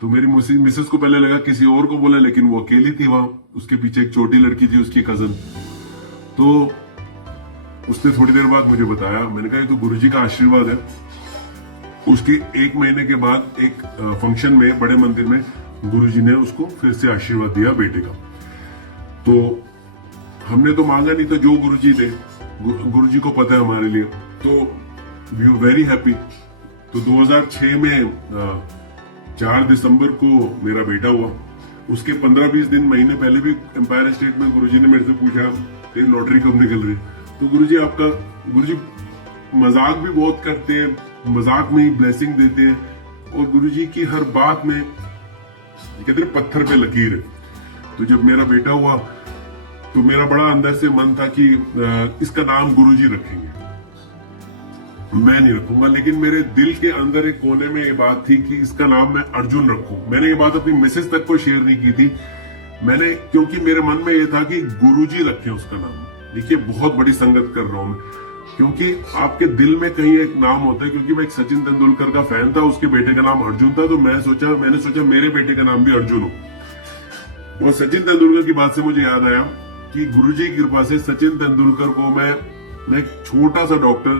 तो मेरी मिसेस को पहले लगा किसी और को बोला, लेकिन वो अकेली थी वहां, उसके पीछे एक छोटी लड़की थी, उसकी कजन। तो उसने थोड़ी देर बाद मुझे बताया, मैंने कहा ये तो गुरुजी का आशीर्वाद है। उसके 1 महीने के बाद एक फंक्शन में, बड़े मंदिर में, गुरुजी ने उसको फिर से आशीर्वाद दिया बेटे का। तो हमने तो मांगा नहीं था, जो गुरुजी ने, गुरुजी को पता है हमारे लिए, तो वी आर वेरी हैप्पी। तो 2006 में 4 दिसंबर को मेरा बेटा हुआ। उसके 15-20 दिन, महीने पहले भी एम्पायर स्टेट में गुरुजी ने मेरे से पूछा तेरी लॉटरी कब निकल रही। तो गुरुजी मजाक भी बहुत करते हैं, मजाक में ही ब्लेसिंग देते हैं, और गुरुजी की हर बात में कहते हैं पत्थर पे लकीर है। तो जब मेरा बेटा हुआ तो मेरा बड़ा अंदर से मन था कि इसका नाम गुरुजी रखेंगे, मैं नहीं रखूंगा। लेकिन मेरे दिल के अंदर एक कोने में ये बात थी कि इसका नाम मैं अर्जुन रखूं। मैंने ये बात अपनी मिसेस तक को शेयर नहीं की थी मैंने, क्योंकि मेरे मन में ये था कि गुरुजी रखें उसका नाम। देखिए बहुत बड़ी संगत कर रहा हूं मैं, क्योंकि आपके दिल में कहीं एक नाम होता है। क्योंकि मैं एक सचिन तेंदुलकर का फैन था, उसके बेटे का नाम अर्जुन था, तो मैंने सोचा मेरे बेटे का नाम भी अर्जुन हो। और सचिन तेंदुलकर की बात से मुझे याद आया कि गुरुजी की कृपा से सचिन तेंदुलकर को मैं एक छोटा सा डॉक्टर,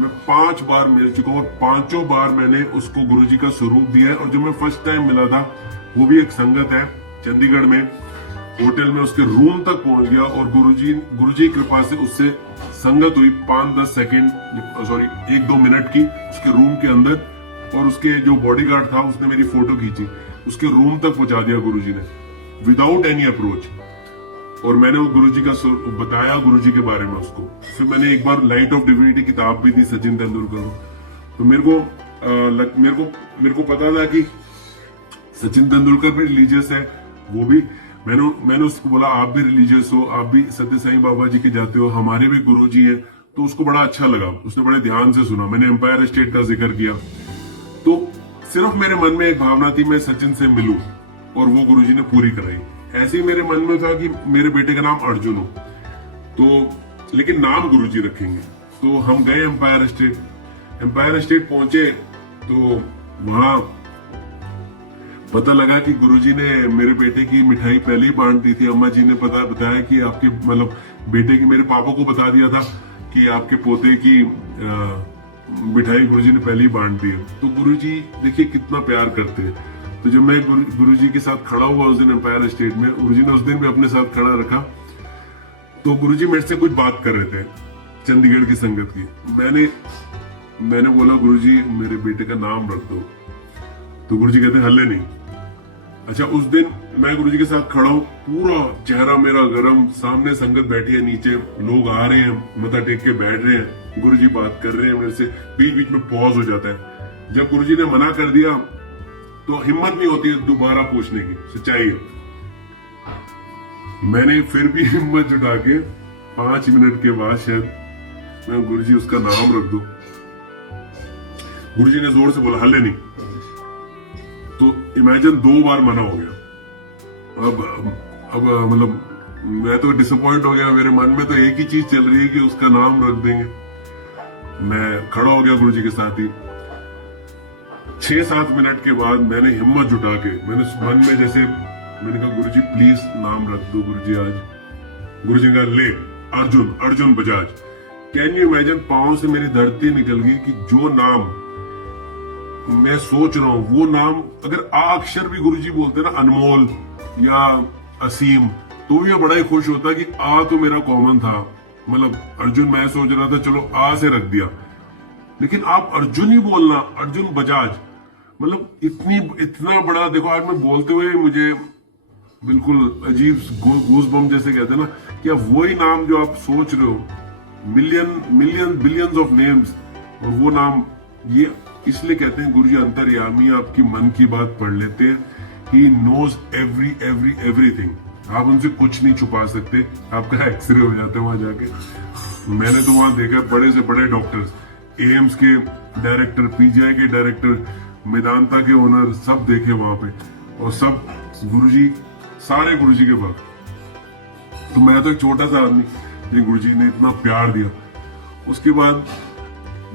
मैं 5 बार मिल चुका हूं, और 5 बार मैंने उसको गुरुजी का स्वरूप दिया है। और जब मैं फर्स्ट टाइम मिला था, वो भी एक संगत है चंडीगढ़ में, होटल में उसके रूम तक पहुंच गया, और गुरुजी की कृपा से उससे संगत हुई 5-10 सेकेंड, सॉरी 1-2 मिनट की, उसके रूम के अंदर। और उसके जो बॉडीगार्ड था उसने मेरी फोटो खींची, उसके रूम तक पहुंचा दिया गुरुजी ने, विदाउट एनी अप्रोच। और मैंने वो गुरुजी का बताया, गुरुजी के बारे में उसको। फिर मैंने एक बार लाइट ऑफ डिविनिटी किताब भी दी सचिन तेंदुलकर को। तो मेरे को पता था कि सचिन तेंदुलकर भी रिलीजियस है, वो भी। मैंने उसको बोला आप भी रिलीजियस हो, आप भी सत्य साईं बाबा जी के जाते हो, हमारे भी गुरुजी हैं। तो उसको बड़ा अच्छा लगा, उसने बड़े ध्यान से सुना। मैंने एम्पायर स्टेट का जिक्र किया, तो सिर्फ मेरे मन में एक भावना थी मैं सचिन से मिलूं, और वो गुरुजी ने पूरी कराई। ऐसे ही मेरे मन में था कि मेरे बेटे का नाम अर्जुन हो, तो लेकिन नाम गुरुजी रखेंगे। तो हम गए एम्पायर स्टेट पहुंचे, तो वहां पता लगा कि गुरुजी ने मेरे बेटे की मिठाई पहले ही बांट दी थी। अम्मा जी ने बताया कि आपके मतलब बेटे की, मेरे पापा को बता दिया था कि आपके पोते की मिठाई गुरुजी ने पहले ही बांट दी है। तो गुरुजी देखिए कितना प्यार करते हैं। तो जब मैं गुरुजी के साथ खड़ा हुआ उस दिन एम्पायर स्टेट में, गुरुजी ने उस दिन भी अपने साथ खड़ा रखा। तो गुरुजी मेरे से कुछ बात कर रहे थे चंडीगढ़ की संगत की। मैंने बोला गुरुजी मेरे बेटे का नाम रख दो। तो गुरुजी कहते हल्ले नहीं। अच्छा, उस दिन मैं गुरुजी के साथ खड़ा हूँ, पूरा चेहरा मेरा गरम, सामने संगत बैठी है, नीचे लोग आ रहे हैं, मथा टेक के बैठ रहे हैं, गुरुजी बात कर रहे हैं मेरे से। बीच बीच में पॉज हो जाता है। जब गुरुजी ने मना कर दिया तो हिम्मत नहीं होती है दोबारा पूछने की, सच्चाई है। मैंने फिर भी हिम्मत जुटा के 5 मिनट के बाद शायद मैं गुरुजी उसका नाम रख दूं। गुरुजी ने जोर से बोला हल्ले नहीं। तो इमेजिन 2 बार मना हो गया। अब मतलब मैं तो डिसअपॉइंट हो गया। मेरे मन में तो एक ही चीज चल रही है कि उसका नाम रख देंगे। मैं खड़ा हो गया गुरुजी के साथ ही। 6-7 मिनट के बाद मैंने हिम्मत जुटा के, मैंने मन में जैसे मैंने कहा गुरुजी प्लीज नाम रख दो गुरुजी आज। गुरुजी ने कहा ले Arjun Bajaj. Can you imagine, पांव से मेरी धरती निकल गई कि जो नाम मैं सोच रहा हूं वो नाम, अगर आ अक्षर भी गुरुजी बोलते ना, अनमोल या असीम, तो भी मैं बड़ा ही खुश होता कि आ तो मेरा कॉमन था। मतलब अर्जुन मैं सोच रहा था चलो आ से रख दिया, लेकिन आप अर्जुन ही बोलना, अर्जुन बजाज, मतलब इतना बड़ा। देखो आज मैं बोलते हुए मुझे बिल्कुल अजीब गूज बम जैसे कहते हैं ना, कि आप वही नाम जो आप सोच रहे हो, बिलियंस ऑफ नेम्स, और वो नाम, ये इसलिए कहते हैं गुरुजी अंतर्यामी, आपकी मन की बात पढ़ लेते हैं। He knows everything. आप उनसे कुछ नहीं छुपा सकते, आपका एक्सरे हो जाता है वहां जाके। मैंने तो वहां देखा बड़े से बड़े डॉक्टर्स, एम्स के डायरेक्टर, पीजीआई के डायरेक्टर, मेदांता के ओनर, सब देखे वहां पे, और सब गुरुजी, सारे गुरुजी के वक्त। तो मैं तो एक छोटा सा आदमी, लेकिन गुरुजी ने इतना प्यार दिया। उसके बाद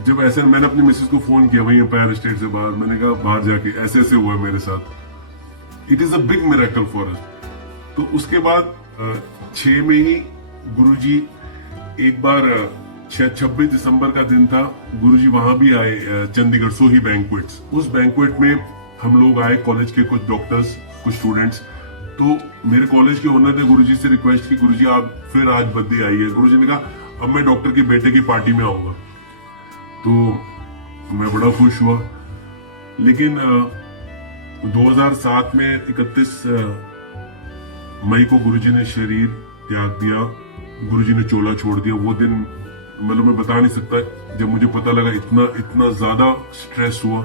जब ऐसे मैंने अपनी मिसेस को फोन किया वहीं एम्पायर स्टेट से बाहर, मैंने कहा बाहर जाके ऐसे ऐसे हुआ मेरे साथ, it is a big miracle for us. तो उसके बाद 6 में ही गुरुजी एक बार 26 दिसंबर का दिन था, गुरुजी वहां भी आए चंडीगढ़, सोही बैंक्वेट्स। उस बैंक्वेट में हम लोग आए, कॉलेज के कुछ डॉक्टर्स, कुछ स्टूडेंट्स। तो मेरे कॉलेज के ओनर ने गुरुजी से रिक्वेस्ट की, गुरुजी आप फिर आज बद्दी आइए। गुरुजी ने कहा अब मैं डॉक्टर के बेटे की पार्टी में आऊंगा। तो मैं बड़ा खुश हुआ। लेकिन 2007 में 31 मई को गुरुजी ने शरीर त्याग दिया, गुरुजी ने चोला छोड़ दिया। वो दिन मतलब मैं बता नहीं सकता, जब मुझे पता लगा इतना ज्यादा स्ट्रेस हुआ।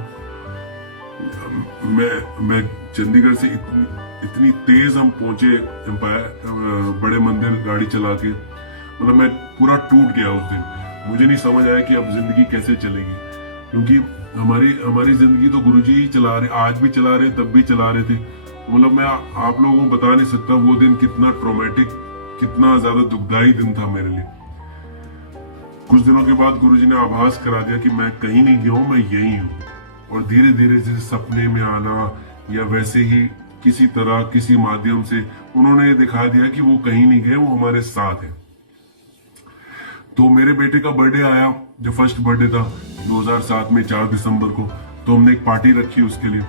मैं चंडीगढ़ से इतनी तेज हम पहुंचे एम्पायर, बड़े मंदिर गाड़ी चला के, मतलब मैं पूरा टूट गया उस दिन। मुझे नहीं समझ आया कि अब जिंदगी कैसे चलेगी, क्योंकि हमारी जिंदगी तो गुरुजी ही चला रहे, आज भी चला रहे, तब भी चला रहे थे। मतलब मैं आप लोगों को बता नहीं सकता वो दिन कितना ट्रॉमेटिक, कितना ज्यादा दुखदाई दिन था मेरे लिए। कुछ दिनों के बाद गुरुजी ने आभास करा दिया कि मैं कहीं नहीं गया हूं, मैं यही हूं। और धीरे धीरे जैसे सपने में आना या वैसे ही किसी तरह, किसी माध्यम से उन्होंने दिखा दिया कि वो कहीं नहीं गए, वो हमारे साथ है। तो मेरे बेटे का बर्थडे आया, जो फर्स्ट बर्थडे था 2007 में 4 दिसंबर को। तो हमने एक पार्टी रखी उसके लिए।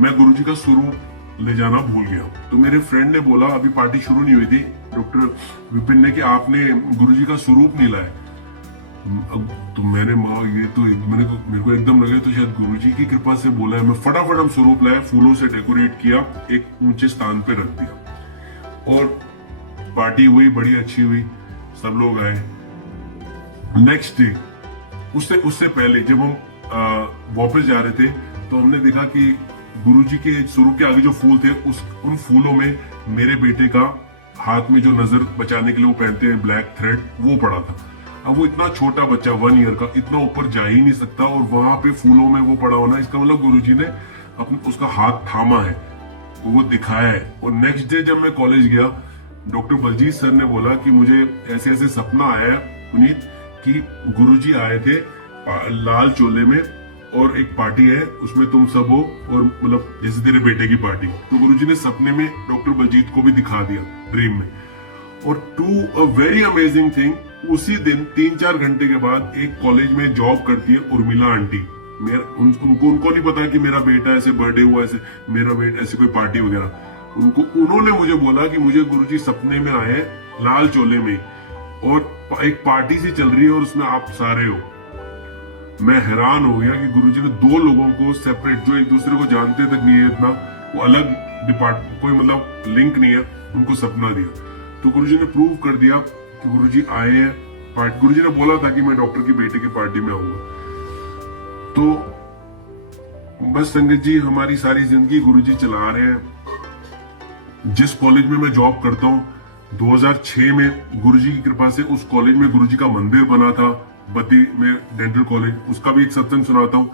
मैं गुरुजी का स्वरूप ले जाना भूल गया। तो मेरे फ्रेंड ने बोला, अभी पार्टी शुरू नहीं हुई थी, डॉक्टर विपिन ने, कि आपने गुरुजी का स्वरूप नहीं लाया। तो मैंने ये तो मेरे को एकदम लगे तो शायद गुरुजी की कृपा से बोला है। मैं फटाफट हम स्वरूप लाए, फूलों से डेकोरेट किया, एक ऊंचे स्थान पे रख दिया, और पार्टी हुई, बड़ी अच्छी हुई, सब लोग आए। नेक्स्ट डे, उससे पहले जब हम वापस जा रहे थे, तो हमने देखा कि गुरुजी के स्वरूप के आगे जो फूल थे, उन फूलों में मेरे बेटे का हाथ में जो नजर बचाने के लिए वो पहनते हैं ब्लैक थ्रेड, वो पड़ा था। अब वो इतना छोटा बच्चा 1 ईयर का, इतना ऊपर जा ही नहीं सकता, और वहां पे फूलों में वो पड़ा होना, इसका मतलब गुरुजी ने उसका हाथ थामा है, वो दिखाया है। और नेक्स्ट डे जब मैं कॉलेज गया, डॉक्टर बलजीत सर ने बोला कि मुझे ऐसे ऐसे सपना आया पुनीत, कि गुरुजी आए थे लाल चोले में, और एक पार्टी है उसमें तुम सब हो, और मतलब जैसे तेरे बेटे की पार्टी। तो गुरुजी ने सपने में डॉक्टर बलजीत को भी दिखा दिया ड्रीम में। और to a very amazing thing, उसी दिन 3-4 घंटे के बाद एक कॉलेज में जॉब करती है उर्मिला आंटी। उनको नहीं पता कि मेरा बेटा ऐसे बर्थडे हुआ, ऐसे मेरा बेटा ऐसे कोई पार्टी वगैरह। उन्होंने मुझे बोला कि मुझे गुरुजी सपने में आए लाल चोले में, और एक पार्टी सी चल रही है और उसमें आप सारे हो। मैं हैरान हो गया कि गुरुजी ने 2 लोगों को सेपरेट, जो एक दूसरे को जानते तक नहीं है इतना, वो अलग डिपार्टमेंट, कोई मतलब लिंक नहीं है, उनको सपना दिया। तो गुरुजी ने प्रूव कर दिया कि गुरुजी आए हैं। गुरुजी ने बोला था कि मैं डॉक्टर के बेटे की पार्टी में आऊंगा। तो बस संगत जी, हमारी सारी जिंदगी गुरुजी चला रहे हैं। जिस कॉलेज में मैं जॉब करता हूँ, 2006 में गुरुजी की कृपा से उस कॉलेज में गुरुजी का मंदिर बना था, बद्दी में डेंटल कॉलेज। उसका भी एक सत्संग सुनाता हूँ।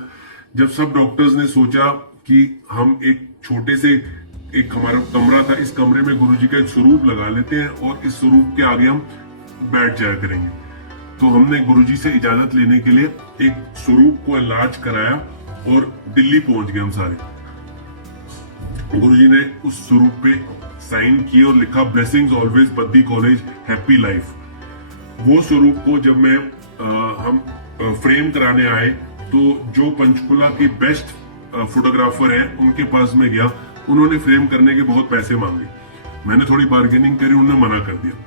जब सब डॉक्टर्स ने सोचा कि हम एक छोटे से, एक हमारा कमरा था, इस कमरे में गुरुजी का एक स्वरूप लगा लेते हैं और इस स्वरूप के आगे हम बैठ जाया करेंगे। तो हमने गुरुजी से इजाजत लेने के लिए एक स्वरूप को इलाज कराया और दिल्ली पहुंच गए हम सारे। गुरुजी ने उस स्वरूप पे साइन किए और लिखा, blessings always Baddi college, happy life. वो स्वरूप को जब मैं हम फ्रेम कराने आए, तो जो पंचकुला के बेस्ट फोटोग्राफर हैं उनके पास में गया। उन्होंने फ्रेम करने के बहुत पैसे मांगे। मैंने थोड़ी बार्गेनिंग करी, उन्होंने मना कर दिया।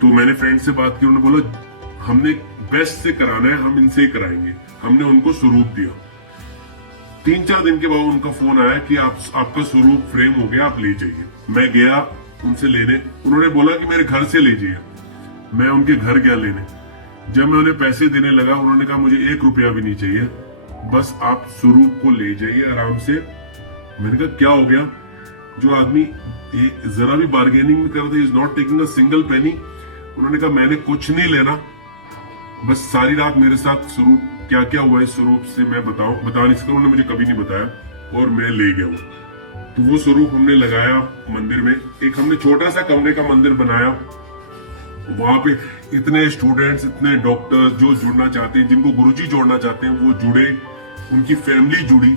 तो मैंने फ्रेंड से बात की, उन्होंने बोला हमने बेस्ट से कराना है, हम इनसे ही कराएंगे। हमने उनको स्वरूप दिया। 3-4 दिन के बाद उनका फोन आया कि आपका स्वरूप फ्रेम हो गया, आप ले जाइए। मैं गया उनसे लेने, उन्होंने बोला कि मेरे घर से ले जाइए। मैं उनके घर गया लेने। जब मैं उन्हें पैसे देने लगा, उन्होंने कहा मुझे 1 रुपया भी नहीं चाहिए, बस आप स्वरूप को ले जाइए आराम से। मैंने कहा क्या हो गया? जो आदमी ये जरा भी बार्गेनिंग नहीं कर रहे, is not taking a single penny. उन्होंने कहा मैंने कुछ नहीं लेना, बस सारी रात मेरे साथ स्वरूप क्या क्या हुआ इस स्वरूप से मैं बता नहीं सकता, उन्होंने मुझे कभी नहीं बताया और मैं ले गया हूँ। तो वो स्वरूप हमने लगाया मंदिर में, एक हमने छोटा सा कमरे का मंदिर बनाया। वहां पे इतने स्टूडेंट्स, इतने डॉक्टर्स जो जुड़ना चाहते हैं, जिनको गुरुजी जोड़ना चाहते हैं वो जुड़े, उनकी फैमिली जुड़ी।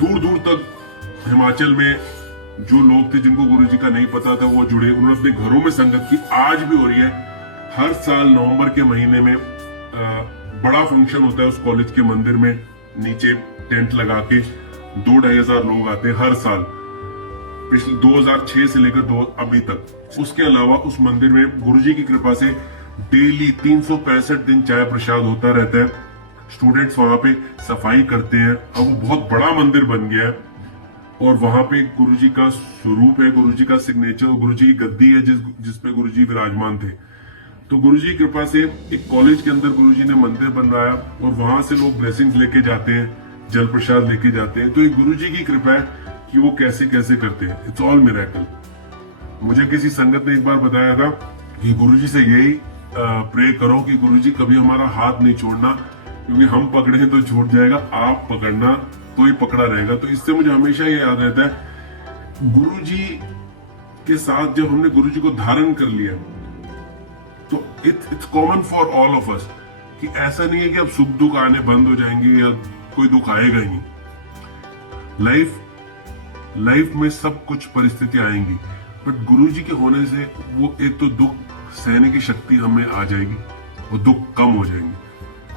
दूर दूर तक हिमाचल में जो लोग थे जिनको गुरुजी का नहीं पता था वो जुड़े, उन्होंने अपने घरों में संगत की, आज भी हो रही है। हर साल नवंबर के महीने में बड़ा फंक्शन होता है उस कॉलेज के मंदिर में, नीचे टेंट लगा के 2-2.5 हजार लोग आते हैं हर साल, पिछले 2006 से लेकर अभी तक। उसके अलावा उस मंदिर में गुरुजी की कृपा से डेली 365 दिन चाय प्रसाद होता रहता है। स्टूडेंट्स वहां पे सफाई करते हैं। अब वो बहुत बड़ा मंदिर बन गया है और वहां पे गुरुजी का स्वरूप है, गुरुजी का सिग्नेचर, गुरुजी की गद्दी है जिसपे गुरुजी विराजमान थे। तो गुरुजी की कृपा से एक कॉलेज के अंदर गुरुजी ने मंदिर बनवाया और वहां से लोग ब्लेसिंग्स लेके जाते हैं, जल प्रसाद लेके जाते हैं। तो ये गुरुजी की कृपा है कि वो कैसे कैसे करते हैं। It's all miracle. मुझे किसी संगत ने एक बार बताया था कि गुरुजी से यही प्रे करो कि गुरुजी कभी हमारा हाथ नहीं छोड़ना, क्योंकि हम पकड़े तो छूट जाएगा, आप पकड़ना तो ही पकड़ा रहेगा। तो इससे मुझे हमेशा ये याद रहता है, गुरुजी के साथ जब हमने गुरुजी को धारण कर लिया तो it's common for all of us कि ऐसा नहीं है कि अब सुख दुख आने बंद हो जाएंगे या कोई दुख आएगा ही नहीं। लाइफ में सब कुछ परिस्थितियां आएंगी, बट गुरुजी के होने से वो एक तो दुख सहने की शक्ति हमें आ जाएगी, वो दुख कम हो जाएंगे।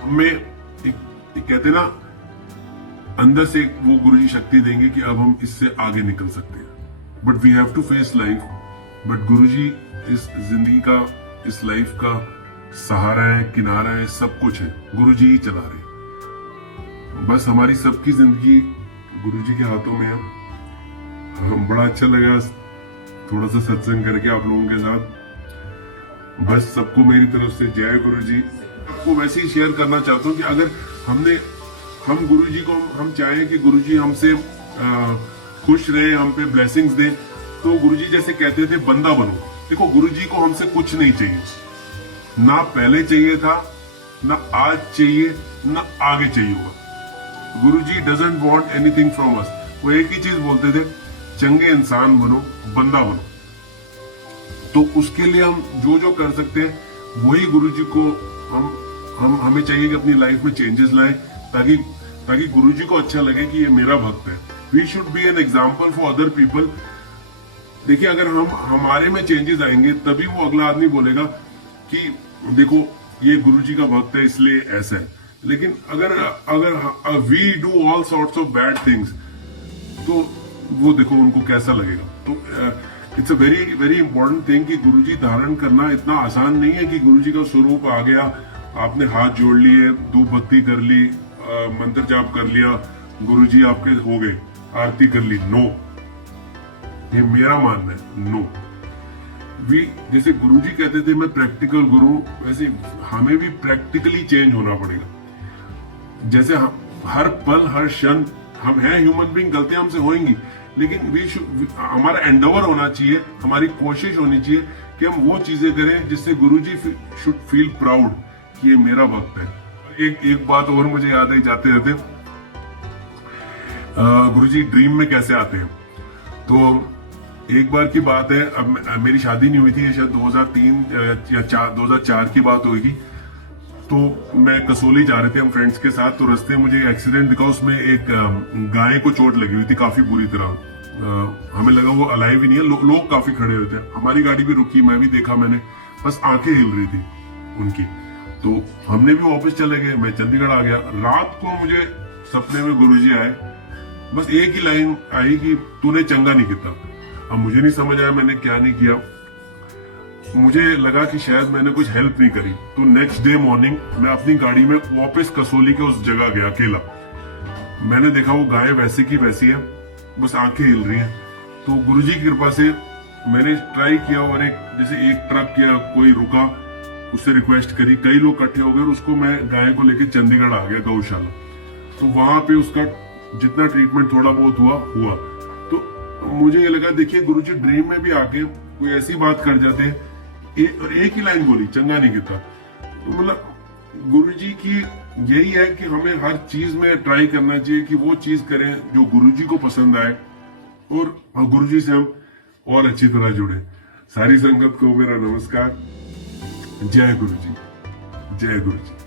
हमें एक कहते ना अंदर से वो गुरुजी शक्ति देंगे कि अब हम इससे आगे निकल सकते हैं। But we have to face life. But Guruji इस जिंदगी का, इस लाइफ का सहारा है, किनारा है, सब कुछ है, गुरुजी ही चला रहे। बस हमारी सबकी जिंदगी गुरुजी के हाथों में है। बड़ा अच्छा लगा थोड़ा सा सत्संग करके आप लोगों के साथ। बस सबको मेरी तरफ से जय गुरुजी। आपको वैसे ही शेयर करना चाहता हूँ कि अगर हम गुरुजी को हम चाहें कि गुरुजी हमसे खुश रहे, हम पे ब्लेसिंग्स दें, तो गुरुजी जैसे कहते थे बंदा बनो। देखो गुरुजी को हमसे कुछ नहीं चाहिए, ना पहले चाहिए था, ना आज चाहिए, ना आगे चाहिए होगा। Guruji doesn't want anything from us. वो एक ही चीज बोलते थे, चंगे इंसान बनो, बंदा बनो। तो उसके लिए हम जो जो कर सकते हैं वही गुरुजी को हमें चाहिए कि अपनी लाइफ में चेंजेस लाएं, ताकि गुरुजी को अच्छा लगे कि ये मेरा भक्त है। We should be an example for other people. देखिए अगर हमारे में चेंजेस आएंगे तभी वो अगला आदमी बोलेगा कि देखो ये गुरुजी का भक्त है इसलिए ऐसा है। लेकिन अगर we do all sorts of bad things तो वो देखो उनको कैसा लगेगा। तो it's a very very important thing कि गुरुजी धारण करना इतना आसान नहीं है कि गुरुजी का स्वरूप आ गया, आपने हाथ जोड़ लिए, धूप बत्ती कर ली, मंत्र जाप कर लिया, गुरुजी आपके हो गए, आरती कर ली। नो, ये मेरा मानना है, नो। जैसे गुरुजी कहते थे मैं प्रैक्टिकल गुरु, वैसे हमें भी प्रैक्टिकली चेंज होना पड़ेगा। जैसे हर पल हर क्षण हम हैं ह्यूमन बीइंग, गलतियां हमसे होंगी, लेकिन हमारा एंडेवर होना चाहिए, हमारी कोशिश होनी चाहिए कि हम वो चीजें करें जिससे गुरुजी शुड फील प्राउड कि ये मेरा भक्त है। एक बात और मुझे याद आई जाते रहते, गुरुजी ड्रीम में कैसे आते हैं। तो एक बार की बात है, अब मेरी शादी नहीं हुई थी, शायद 2003 या 2004 की बात होगी। तो मैं कसोली जा रहे थे हम फ्रेंड्स के साथ, तो रास्ते में मुझे एक्सीडेंट दिखा, उसमें एक गाय को चोट लगी हुई थी काफी बुरी तरह। हमें लगा वो अलाइव ही नहीं है, लोग काफी खड़े हुए थे। हमारी गाड़ी भी रुकी, मैं भी देखा, मैंने बस आंखें हिल रही थी उनकी। तो हमने भी वापस चले गए, मैं चंडीगढ़ आ गया। रात को मुझे सपने में गुरुजी आए, बस एक ही लाइन आई कि तूने चंगा नहीं किया। अब मुझे नहीं समझ आया मैंने क्या नहीं किया, मुझे लगा कि शायद मैंने कुछ हेल्प नहीं करी। तो नेक्स्ट डे मॉर्निंग मैं अपनी गाड़ी में वापस कसोली के उस जगह गया अकेला। मैंने देखा वो गाय वैसे की वैसी है, बस आंखें हिल रही हैं। तो गुरुजी की कृपा से मैंने ट्राई किया और जैसे एक ट्रक या कोई रुका, उससे रिक्वेस्ट करी, कई लोग इकट्ठे हो गए और उसको मैं गाय को लेकर चंडीगढ़ आ गया गौशाला। तो वहां पे उसका जितना ट्रीटमेंट थोड़ा बहुत हुआ। तो मुझे ये लगा, देखिए गुरुजी ड्रीम में भी आके कोई ऐसी बात कर जाते हैं, और एक ही लाइन बोली, चंगा नहीं किता। तो मतलब गुरुजी की यही है कि हमें हर चीज में ट्राई करना चाहिए कि वो चीज करें जो गुरुजी को पसंद आए, और गुरुजी से हम और अच्छी तरह जुड़े। सारी संगत को मेरा नमस्कार। जय गुरुजी, जय गुरुजी।